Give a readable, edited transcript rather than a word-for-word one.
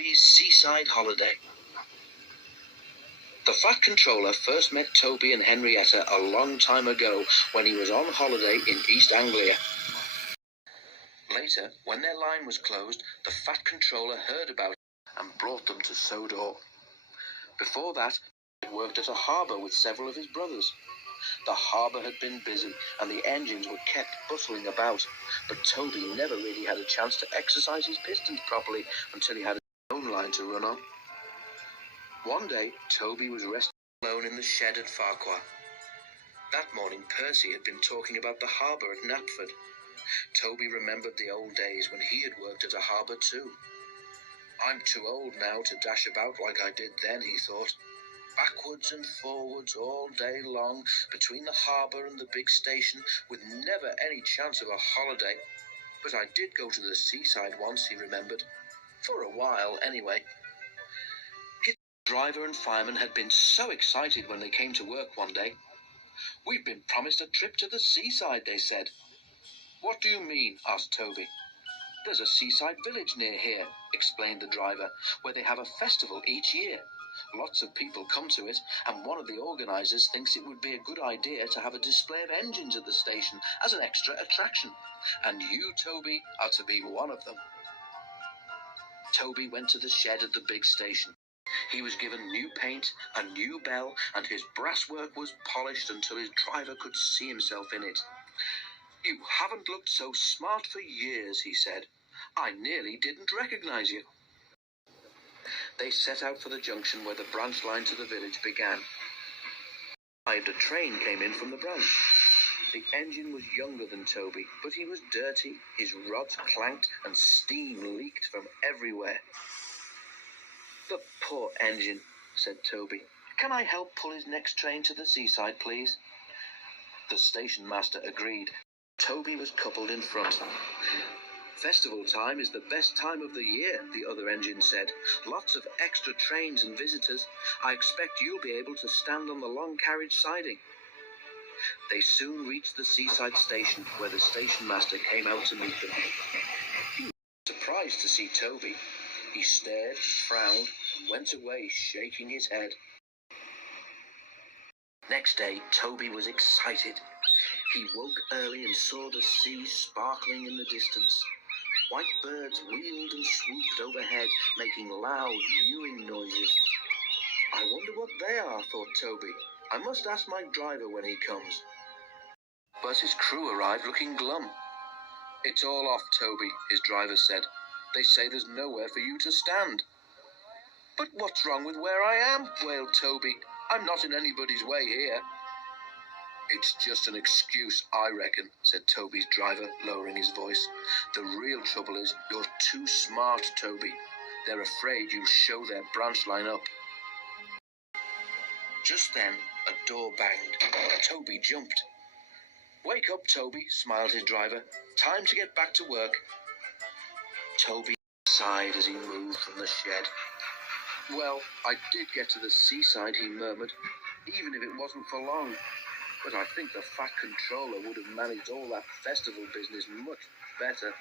Toby's seaside holiday. The Fat Controller first met Toby and Henrietta a long time ago when he was on holiday in East Anglia. Later, when their line was closed, the Fat Controller heard about it and brought them to Sodor. Before that, he had worked at a harbour with several of his brothers. The harbour had been busy and the engines were kept bustling about, but Toby never really had a chance to exercise his pistons properly until he had his own line to run on. One day, Toby was resting alone in the shed at Farquhar. That morning, Percy had been talking about the harbour at Knapford. Toby remembered the old days when he had worked at a harbour too. I'm too old now to dash about like I did then, he thought. Backwards and forwards all day long, between the harbour and the big station, with never any chance of a holiday. But I did go to the seaside once, he remembered. For a while, anyway. His driver and fireman had been so excited when they came to work one day. "We've been promised a trip to the seaside," they said. "What do you mean?" asked Toby. "There's a seaside village near here," explained the driver, "where they have a festival each year. Lots of people come to it, and one of the organisers thinks it would be a good idea to have a display of engines at the station as an extra attraction. And you, Toby, are to be one of them." Toby went to the shed at the big station. He was given new paint, a new bell, and his brasswork was polished until his driver could see himself in it. "You haven't looked so smart for years," he said. "I nearly didn't recognise you." They set out for the junction where the branch line to the village began. A train came in from the branch. The engine was younger than Toby, but he was dirty, his rods clanked, and steam leaked from everywhere. "The poor engine," said Toby. "Can I help pull his next train to the seaside, please?" The station master agreed. Toby was coupled in front. "Festival time is the best time of the year," the other engine said. "Lots of extra trains and visitors. I expect you'll be able to stand on the long carriage siding." They soon reached the seaside station, where the station master came out to meet them. He was surprised to see Toby. He stared, frowned, and went away shaking his head. Next day, Toby was excited. He woke early and saw the sea sparkling in the distance. White birds wheeled and swooped overhead, making loud, mewing noises. "I wonder what they are," thought Toby. "I must ask my driver when he comes." But his crew arrived looking glum. "It's all off, Toby," his driver said. "They say there's nowhere for you to stand." "But what's wrong with where I am?" wailed Toby. "I'm not in anybody's way here." "It's just an excuse, I reckon," said Toby's driver, lowering his voice. "The real trouble is you're too smart, Toby. They're afraid you'll show their branch line up." Just then, a door banged. Toby jumped. "Wake up, Toby," smiled his driver. "Time to get back to work." Toby sighed as he moved from the shed. "Well, I did get to the seaside," he murmured, "even if it wasn't for long. But I think the Fat Controller would have managed all that festival business much better."